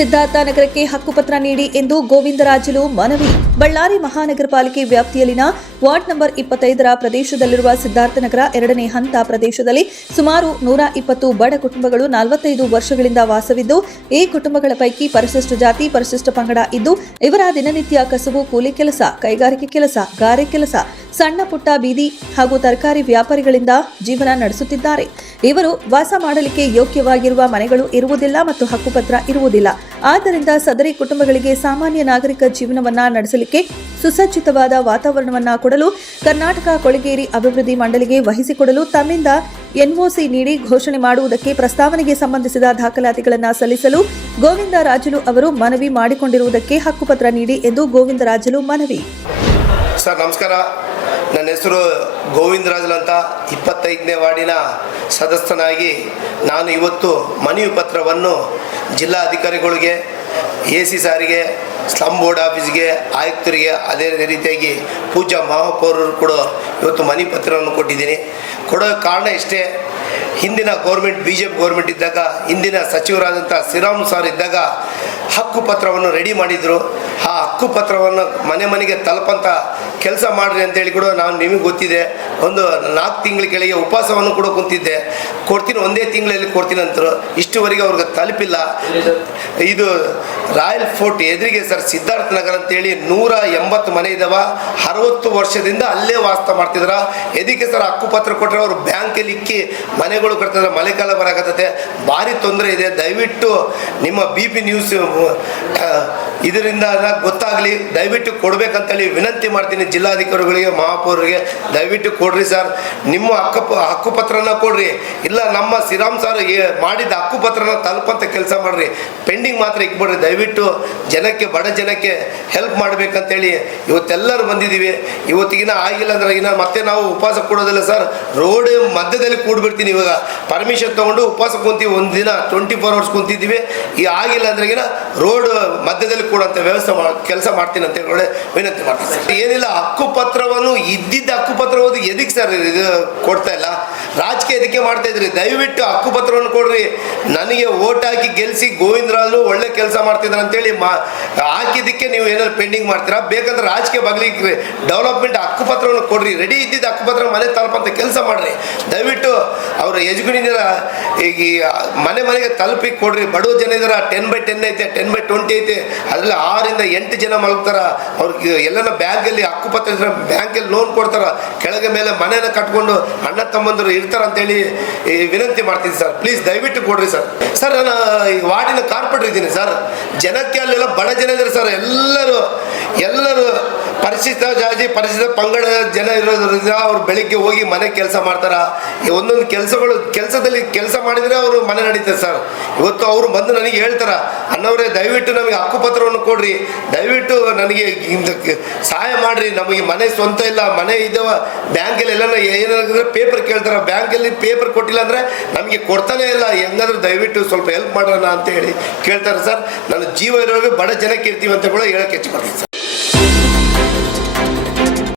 ಸಿದ್ಧಾರ್ಥ ನಗರಕ್ಕೆ ಹಕ್ಕುಪತ್ರ ನೀಡಿ ಎಂದು ಗೋವಿಂದರಾಜುಲು ಮನವಿ. ಬಳ್ಳಾರಿ ಮಹಾನಗರ ಪಾಲಿಕೆ ವ್ಯಾಪ್ತಿಯಲ್ಲಿನ ವಾರ್ಡ್ ನಂಬರ್ 25ರ ಪ್ರದೇಶದಲ್ಲಿರುವ ಸಿದ್ಧಾರ್ಥನಗರ 2ನೇ ಹಂತ ಪ್ರದೇಶದಲ್ಲಿ ಸುಮಾರು 120 ಬಡ ಕುಟುಂಬಗಳು 45 ವರ್ಷಗಳಿಂದ ವಾಸವಿದ್ದು, ಈ ಕುಟುಂಬಗಳ ಪೈಕಿ ಪರಿಶಿಷ್ಟ ಜಾತಿ, ಪರಿಶಿಷ್ಟ ಪಂಗಡ ಇದ್ದು, ಇವರ ದಿನನಿತ್ಯ ಕಸುಬು ಕೂಲಿ ಕೆಲಸ, ಕೈಗಾರಿಕೆ ಕೆಲಸ, ಗಾರೆ ಕೆಲಸ, ಸಣ್ಣ ಪುಟ್ಟ ಬೀದಿ ಹಾಗೂ ತರಕಾರಿ ವ್ಯಾಪಾರಿಗಳಿಂದ ಜೀವನ ನಡೆಸುತ್ತಿದ್ದಾರೆ. ಇವರು ವಾಸ ಮಾಡಲಿಕ್ಕೆ ಯೋಗ್ಯವಾಗಿರುವ ಮನೆಗಳು ಇರುವುದಿಲ್ಲ ಮತ್ತು ಹಕ್ಕುಪತ್ರ ಇರುವುದಿಲ್ಲ. ಆದ್ದರಿಂದ ಸದರಿ ಕುಟುಂಬಗಳಿಗೆ ಸಾಮಾನ್ಯ ನಾಗರಿಕ ಜೀವನವನ್ನ ನಡೆಸಲಿಕ್ಕೆ ಸುಸಜ್ಜಿತವಾದ ವಾತಾವರಣವನ್ನ ಕೊಡಲು ಕರ್ನಾಟಕ ಕೊಳಗೇರಿ ಅಭಿವೃದ್ಧಿ ಮಂಡಳಿಗೆ ವಹಿಸಿಕೊಡಲು ತಮ್ಮಿಂದ ಎನ್ಒಸಿ ನೀಡಿ ಘೋಷಣೆ ಮಾಡುವುದಕ್ಕೆ ಪ್ರಸ್ತಾವನೆಗೆ ಸಂಬಂಧಿಸಿದ ದಾಖಲಾತಿಗಳನ್ನು ಸಲ್ಲಿಸಲು ಗೋವಿಂದರಾಜುಲು ಅವರು ಮನವಿ ಮಾಡಿಕೊಂಡಿರುವುದಕ್ಕೆ ಹಕ್ಕುಪತ್ರ ನೀಡಿ ಎಂದು ಗೋವಿಂದರಾಜುಲು ಮನವಿ. ಸರ್ ನಮಸ್ಕಾರ. ನನ್ನ ಹೆಸರು ಗೋವಿಂದರಾಜುಲು ಅಂತ 25ನೇ ವಾರ್ಡಿನ ಸದಸ್ಯನಾಗಿ ನಾನು ಇವತ್ತು ಮನವಿ ಪತ್ರವನ್ನು ಜಿಲ್ಲಾ ಅಧಿಕಾರಿಗಳಿಗೆ, AC ಸಾರಿಗೆ, ಸ್ಲಮ್ ಬೋರ್ಡ್ ಆಫೀಸ್ಗೆ, ಆಯುಕ್ತರಿಗೆ, ಅದೇ ರೀತಿಯಾಗಿ ಪೂಜಾ ಮಹಾಪೌರರು ಕೂಡ ಇವತ್ತು ಮನವಿ ಪತ್ರವನ್ನು ಕೊಟ್ಟಿದ್ದೀನಿ. ಕೊಡೋ ಕಾರಣ ಇಷ್ಟೇ, ಹಿಂದಿನ ಗೌರ್ಮೆಂಟ್ BJP ಗೌರ್ಮೆಂಟ್ ಇದ್ದಾಗ, ಹಿಂದಿನ ಸಚಿವರಾದಂಥ ಶ್ರೀರಾಮ್ ಸರ್ ಇದ್ದಾಗ ಹಕ್ಕುಪತ್ರವನ್ನು ರೆಡಿ ಮಾಡಿದರು. ಆ ಹಕ್ಕುಪತ್ರವನ್ನು ಮನೆ ಮನೆಗೆ ತಲುಪಂಥ ಕೆಲಸ ಮಾಡಿರಿ ಅಂತೇಳಿ ಕೂಡ ನಾನು ನಿಮಗೆ ಗೊತ್ತಿದೆ. ಒಂದು 4 ತಿಂಗಳ ಕೆಳಗೆ ಉಪವಾಸವನ್ನು ಕೂಡ ಕುಂತಿದ್ದೆ. ಕೊಡ್ತೀನಿ, ಒಂದೇ ತಿಂಗಳಲ್ಲಿ ಕೊಡ್ತೀನಿ ಅಂತರು. ಇಷ್ಟುವರೆಗೆ ಅವ್ರಿಗೆ ತಲುಪಿಲ್ಲ. ಇದು ರಾಯಲ್ ಫೋರ್ಟ್ ಎದುರಿಗೆ ಸರ್ ಸಿದ್ಧಾರ್ಥ ನಗರ ಅಂತೇಳಿ 180 ಮನೆ ಇದ್ದಾವೆ. 60 ವರ್ಷದಿಂದ ಅಲ್ಲೇ ವಾಸ ಮಾಡ್ತಿದ್ರ. ಎದಕ್ಕೆ ಸರ್ ಹಕ್ಕುಪತ್ರ ಕೊಟ್ಟರೆ ಅವರು ಬ್ಯಾಂಕಲ್ಲಿ ಇಕ್ಕಿ ಮನೆಗಳು ಕಟ್ತಿದ್ರೆ, ಮಳೆಗಾಲ ಬರಾಕತ್ತೆ, ಭಾರಿ ತೊಂದರೆ ಇದೆ. ದಯವಿಟ್ಟು ನಿಮ್ಮ BP ನ್ಯೂಸ್ ಇದರಿಂದ ಗೊತ್ತಾಗಲಿ, ದಯವಿಟ್ಟು ಕೊಡಬೇಕಂತೇಳಿ ವಿನಂತಿ ಮಾಡ್ತೀನಿ ಜಿಲ್ಲಾಧಿಕಾರಿಗಳಿಗೆ, ಮಹಾಪೌರರಿಗೆ. ದಯವಿಟ್ಟು ಕೊಡ್ರಿ ಸರ್, ನಿಮ್ಮ ಹಕ್ಕುಪತ್ರನ ಕೊಡ್ರಿ. ಇಲ್ಲ, ನಮ್ಮ ಶ್ರೀರಾಮ್ ಸರ್ ಮಾಡಿದ ಹಕ್ಕುಪತ್ರನ ತಲುಪಂತ ಕೆಲಸ ಮಾಡ್ರಿ. ಪೆಂಡಿಂಗ್ ಮಾತ್ರ ಇಕ್ಬಿಡ್ರಿ. ದಯವಿಟ್ಟು ಜನಕ್ಕೆ, ಬಡ ಜನಕ್ಕೆ ಹೆಲ್ಪ್ ಮಾಡಬೇಕಂತೇಳಿ ಇವತ್ತೆಲ್ಲರೂ ಬಂದಿದ್ದೀವಿ. ಇವತ್ತಿಗಿನ ಆಗಿಲ್ಲ ಅಂದ್ರೆ ಮತ್ತೆ ನಾವು ಉಪವಾಸ ಕೊಡೋದಿಲ್ಲ ಸರ್. ರೋಡ್ ಮಧ್ಯದಲ್ಲಿ ಕೂಡ್ಬಿಡ್ತೀನಿ. ಇವಾಗ ಪರ್ಮಿಷನ್ ತೊಗೊಂಡು ಉಪವಾಸ ಕುಂತೀವಿ. ಒಂದು ದಿನ 24 ಅವರ್ಸ್ ಕುಂತಿದ್ದೀವಿ. ಈ ಆಗಿಲ್ಲ ಅಂದ್ರೆ ರೋಡ್ ಮಧ್ಯದಲ್ಲಿ ಕೂಡಂತ ವ್ಯವಸ್ಥೆ ಕೆಲಸ ಮಾಡ್ತೀನಿ ಅಂತ ಹೇಳಿ ವಿನಂತಿ ಮಾಡ್ತೀನಿ ಸರ್. ಏನಿಲ್ಲ, ಹಕ್ಕುಪತ್ರವನ್ನು ಇದ್ದಿದ್ದ ಹಕ್ಕುಪತ್ರವನ್ನು ಎದಕ್ಕೆ ಸರ್ ಇದು ಕೊಡ್ತಾ ಇಲ್ಲ? ರಾಜಕೀಯ ಇದಕ್ಕೆ ಮಾಡ್ತಾ ಇದ್ರಿ. ದಯವಿಟ್ಟು ಹಕ್ಕುಪತ್ರವನ್ನು ಕೊಡ್ರಿ. ನನಗೆ ಓಟ್ ಹಾಕಿ ಗೆಲ್ಸಿ ಗೋವಿಂದರಾಜುಲು ಒಳ್ಳೆ ಕೆಲಸ ಮಾಡ್ತಿದ್ದಾರೆ ಅಂತೇಳಿ ಹಾಕಿದ್ದಕ್ಕೆ ನೀವು ಏನಾದ್ರು ಪೆಂಡಿಂಗ್ ಮಾಡ್ತೀರಾ? ಬೇಕಂದ್ರೆ ರಾಜಕೀಯ ಬಗ್ಲಿಕ್ಕೆ ಡೆವಲಪ್ಮೆಂಟ್ ಹಕ್ಕುಪತ್ರವನ್ನು ಕೊಡ್ರಿ. ರೆಡಿ ಇದ್ದಿದ್ದ ಹಕ್ಕುಪತ್ರ ಮನೆ ತಲುಪಂತ ಕೆಲಸ ಮಾಡ್ರಿ. ದಯವಿಟ್ಟು ಅವ್ರ ಎಜುಕೇಷನ್ ಈಗ ಮನೆ ಮನೆಗೆ ತಲುಪಿ ಕೊಡ್ರಿ. ಬಡವ ಜನ ಇದಾರ, 10/10 ಐತೆ, 10/20 ಐತೆ. ಅದರಲ್ಲಿ 6 ಇಂದ 8 ಜನ ಮಲಗ್ತಾರ. ಅವ್ರಿಗೆ ಎಲ್ಲನ ಬ್ಯಾಂಕಲ್ಲಿ ಹಕ್ಕುಪತ್ರ ಇದ್ರೆ ಬ್ಯಾಂಕಲ್ಲಿ ಲೋನ್ ಕೊಡ್ತಾರ. ಕೆಳಗೆ ಮೇಲೆ ಮನೆನ ಕಟ್ಕೊಂಡು ಅಣ್ಣ ತಮ್ಮಂದರು ಇರ್ತಾರ ಅಂತೇಳಿ ವಿನಂತಿ ಮಾಡ್ತೀನಿ ಸರ್. ಪ್ಲೀಸ್ ದಯವಿಟ್ಟು ಕೊಡ್ರಿ ಸರ್. ಸರ್, ನಾನು ವಾರ್ಡಿನ ಕಾರ್ಪೊರೇಟರ್ ಇದ್ದೀನಿ ಸರ್. ಜನಕ್ಕೆ ಅಲ್ಲೆಲ್ಲ ಬಡ ಜನ ಇದ್ದಾರೆ ಸರ್. ಎಲ್ಲರೂ ಪರಿಶಿಷ್ಟ ಜಾತಿ, ಪರಿಶಿಷ್ಟ ಪಂಗಡ ಜನ ಇರೋದ್ರಿಂದ ಅವ್ರು ಬೆಳಿಗ್ಗೆ ಹೋಗಿ ಮನೆ ಕೆಲಸ ಮಾಡ್ತಾರ. ಒಂದೊಂದು ಕೆಲಸದಲ್ಲಿ ಕೆಲಸ ಮಾಡಿದರೆ ಅವರು ಮನೆ ನಡೀತಾರೆ ಸರ್. ಇವತ್ತು ಅವರು ಬಂದು ನನಗೆ ಹೇಳ್ತಾರ, ಅಣ್ಣವರೇ ದಯವಿಟ್ಟು ನಮಗೆ ಹಕ್ಕುಪತ್ರವನ್ನು ಕೊಡ್ರಿ, ದಯವಿಟ್ಟು ನನಗೆ ಸಹಾಯ ಮಾಡ್ರಿ. ನಮಗೆ ಮನೆ ಸ್ವಂತ ಇಲ್ಲ, ಮನೆ ಇದ್ದಾವ ಬ್ಯಾಂಕಲ್ಲಿ ಎಲ್ಲ ಏನಾದ್ರೆ ಪೇಪರ್ ಕೇಳ್ತಾರ. ಬ್ಯಾಂಕಲ್ಲಿ ಪೇಪರ್ ಕೊಟ್ಟಿಲ್ಲ ಅಂದರೆ ನಮಗೆ ಕೊಡ್ತಾನೆ ಇಲ್ಲ. ಹೆಂಗಾದ್ರೂ ದಯವಿಟ್ಟು ಸ್ವಲ್ಪ ಹೆಲ್ಪ್ ಮಾಡೋಣ ಅಂತ ಹೇಳಿ ಕೇಳ್ತಾರೆ ಸರ್. ನಾನು ಜೀವ ಇರೋರಿಗೆ ಬಡ ಜನಕ್ಕೆ ಇರ್ತೀವಿ ಅಂತ ಕೂಡ ಹೇಳಕ್ಕೆ ಹೆಚ್ಚು ಮಾಡ್ತೀನಿ ಸರ್.